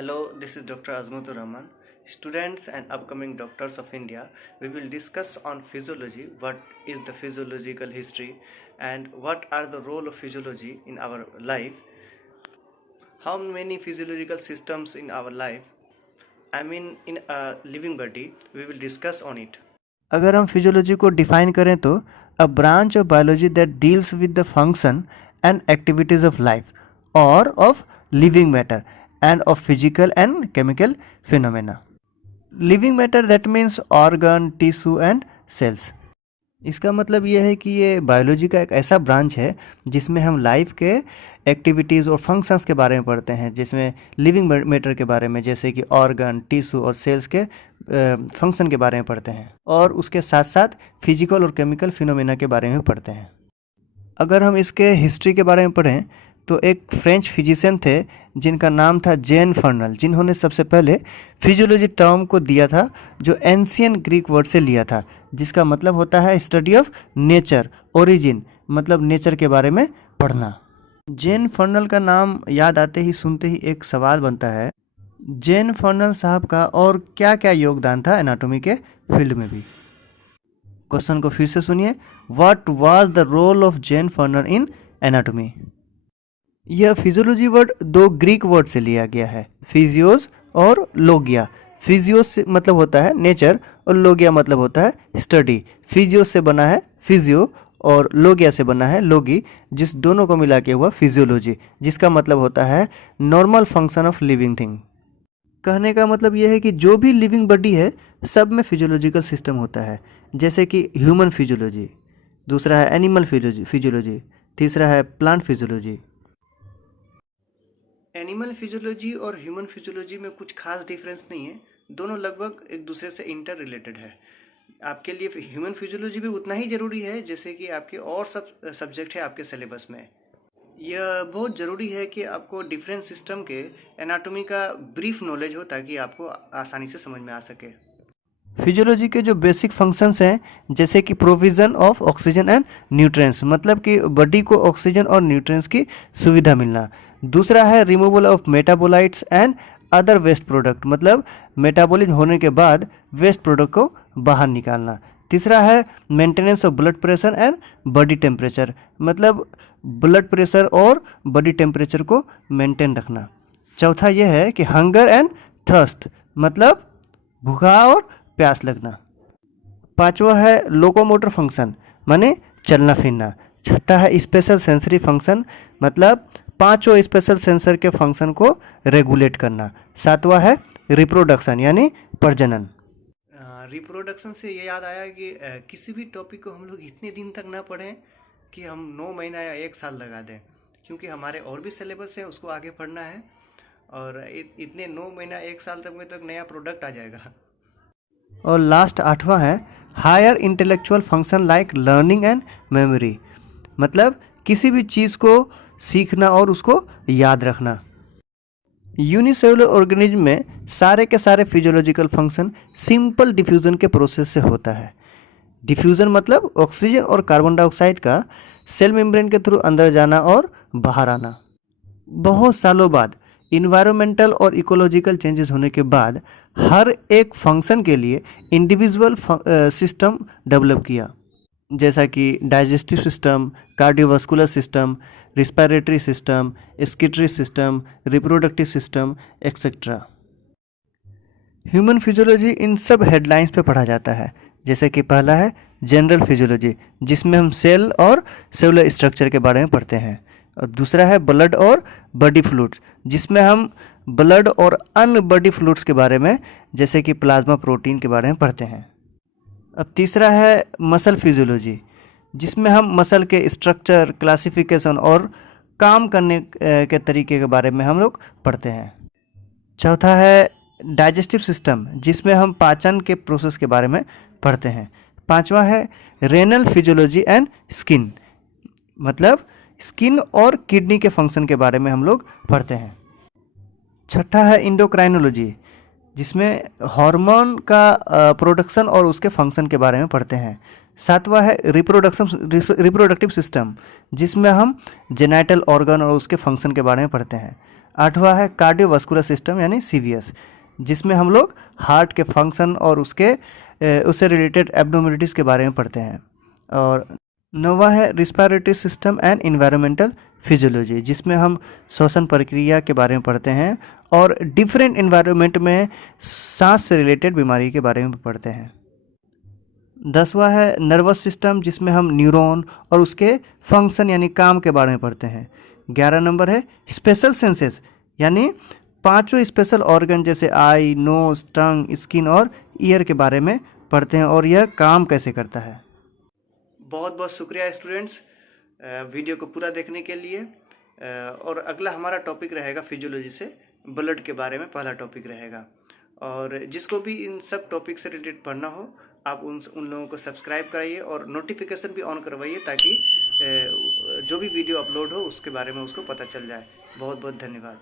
Hello, this is Dr. Azmatur Rahman. Students and upcoming doctors of India, we will discuss on physiology, what is the physiological history and what are the role of physiology in our life, how many physiological systems in our life, in a living body, we will discuss on it. अगर हम physiology को define करें तो a branch of biology that deals with the function and activities of life और of living matter and of physical and chemical phenomena. Living matter that means organ, tissue and cells. इसका मतलब ये है कि ये biology का एक ऐसा ब्रांच है जिसमें हम लाइफ के एक्टिविटीज़ और फंक्शंस के बारे में पढ़ते हैं, जिसमें लिविंग मैटर के बारे में जैसे कि ऑर्गन, टिश्यू और सेल्स के फंक्शन के बारे में पढ़ते हैं और उसके साथ साथ फिजिकल और केमिकल फिनोमेना के बारे में पढ़ते हैं. अगर हम इसके हिस्ट्री के बारे में पढ़ें तो एक फ्रेंच फिजिशियन थे जिनका नाम था जेन फर्नल, जिन्होंने सबसे पहले फिजियोलॉजी टर्म को दिया था जो एंशियन ग्रीक वर्ड से लिया था, जिसका मतलब होता है स्टडी ऑफ नेचर, ओरिजिन मतलब नेचर के बारे में पढ़ना. जेन फर्नल का नाम याद आते ही सुनते ही एक सवाल बनता है, जेन फर्नल साहब का और क्या क्या योगदान था एनाटॉमी के फील्ड में भी. क्वेश्चन को फिर से सुनिए, what was the role of Jean Fernel in anatomy. यह फिजियोलॉजी वर्ड दो ग्रीक वर्ड से लिया गया है, फिजियोस और लोगिया. फिजियोस से मतलब होता है नेचर और लोगिया मतलब होता है स्टडी. फिजियोस से बना है फिजियो और लोगिया से बना है लोगी, जिस दोनों को मिला के हुआ फिजियोलॉजी, जिसका मतलब होता है normal function of living thing. कहने का मतलब यह है कि जो भी लिविंग बॉडी है सब में फिजियोलॉजिकल सिस्टम होता है, जैसे कि ह्यूमन फिजियोलॉजी, दूसरा है एनिमल फिजियोलॉजी, तीसरा है प्लांट फिजियोलॉजी. एनिमल फिजियोलॉजी और ह्यूमन फिजियोलॉजी में कुछ खास डिफरेंस नहीं है, दोनों लगभग एक दूसरे से इंटर रिलेटेड है. आपके लिए ह्यूमन फिजियोलॉजी भी उतना ही ज़रूरी है जैसे कि आपके और सब सब्जेक्ट है आपके सिलेबस में. यह बहुत ज़रूरी है कि आपको डिफरेंट सिस्टम के एनाटॉमी का ब्रीफ नॉलेज हो ताकि आपको आसानी से समझ में आ सके. फिजियोलॉजी के जो बेसिक फंक्शंस हैं जैसे कि provision of oxygen and nutrients, मतलब कि बॉडी को ऑक्सीजन और न्यूट्रिएंट्स की सुविधा मिलना. दूसरा है removal of metabolites and other waste product, मतलब मेटाबॉलिज्म होने के बाद वेस्ट प्रोडक्ट को बाहर निकालना. तीसरा है maintenance of blood pressure and body temperature, मतलब ब्लड प्रेशर और बॉडी टेम्परेचर को मेंटेन रखना. चौथा यह है कि हंगर एंड थ्रस्ट, मतलब भूखा और प्यास लगना. पांचवा है लोकोमोटर फंक्शन, माने चलना फिरना. छठा है स्पेशल सेंसरी फंक्शन, मतलब पांचों स्पेशल सेंसर के फंक्शन को रेगुलेट करना. सातवां है रिप्रोडक्शन यानी प्रजनन. रिप्रोडक्शन से ये याद आया कि किसी भी टॉपिक को हम लोग इतने दिन तक ना पढ़ें कि हम 9 महीना या 1 साल लगा दें, क्योंकि हमारे और भी सिलेबस है उसको आगे पढ़ना है और इतने 9 महीना 1 साल तक में तो एक नया प्रोडक्ट आ जाएगा. और लास्ट आठवां है higher intellectual function like learning and memory, मतलब किसी भी चीज़ को सीखना और उसको याद रखना. यूनिसेलुलर ऑर्गेनिज्म में सारे के सारे फिजियोलॉजिकल फंक्शन सिंपल डिफ्यूज़न के प्रोसेस से होता है. डिफ्यूज़न मतलब ऑक्सीजन और कार्बन डाइऑक्साइड का सेल मेम्ब्रेन के थ्रू अंदर जाना और बाहर आना. बहुत सालों बाद इन्वायरमेंटल और इकोलॉजिकल चेंजेस होने के बाद हर एक फंक्शन के लिए इंडिविजुअल सिस्टम डेवलप किया, जैसा कि digestive system, cardiovascular system, respiratory system, excretory system, reproductive system etcetera. Human physiology इन सब हेडलाइंस पे पढ़ा जाता है, जैसे कि पहला है जनरल फिजियोलॉजी जिसमें हम सेल और सेलुलर स्ट्रक्चर के बारे में पढ़ते हैं, और दूसरा है ब्लड और बॉडी फ्लूइड्स जिसमें हम ब्लड और अन्य बॉडी फ्लूइड्स के बारे में जैसे कि प्लाज्मा प्रोटीन के बारे में पढ़ते हैं. अब तीसरा है मसल फिजियोलॉजी जिसमें हम मसल के स्ट्रक्चर, क्लासिफिकेशन और काम करने के तरीके के बारे में हम लोग पढ़ते हैं. चौथा है डाइजेस्टिव सिस्टम जिसमें हम पाचन के प्रोसेस के बारे में पढ़ते हैं. पांचवा है रेनल फिजियोलॉजी एंड स्किन, मतलब स्किन और किडनी के फंक्शन के बारे में हम लोग पढ़ते हैं. छठा है इंडोक्राइनोलॉजी जिसमें हार्मोन का प्रोडक्शन और उसके फंक्शन के बारे में पढ़ते हैं. सातवां है रिप्रोडक्टिव सिस्टम जिसमें हम जेनाइटल ऑर्गन और उसके फंक्शन के बारे में पढ़ते हैं. 8वां है कार्डियोवास्कुलर सिस्टम यानी CVS, जिसमें हम लोग हार्ट के फंक्शन और उससे रिलेटेड एब्नॉर्मलिटीज़ के बारे में पढ़ते हैं। और 9वां है respiratory system and environmental physiology, जिसमें हम श्वसन प्रक्रिया के बारे में पढ़ते हैं और डिफरेंट इन्वायरमेंट में सांस से रिलेटेड बीमारी के बारे में पढ़ते हैं। 10वां है नर्वस सिस्टम, जिसमें हम न्यूरॉन और उसके फंक्शन यानी काम के बारे में पढ़ते हैं। 11 नंबर है स्पेशल सेंसेस यानी 5 स्पेशल ऑर्गन जैसे आई, नोज, टंग, स्किन और ईयर के बारे में पढ़ते हैं और यह काम कैसे करता है। बहुत बहुत शुक्रिया स्टूडेंट्स वीडियो को पूरा देखने के लिए। और अगला हमारा टॉपिक रहेगा फिजियोलॉजी से ब्लड के बारे में, पहला टॉपिक रहेगा। और जिसको भी इन सब टॉपिक से रिलेटेड पढ़ना हो आप उन लोगों को सब्सक्राइब कराइए और नोटिफिकेशन भी ऑन करवाइए, ताकि जो भी वीडियो अपलोड हो उसके बारे में उसको पता चल जाए। बहुत बहुत धन्यवाद।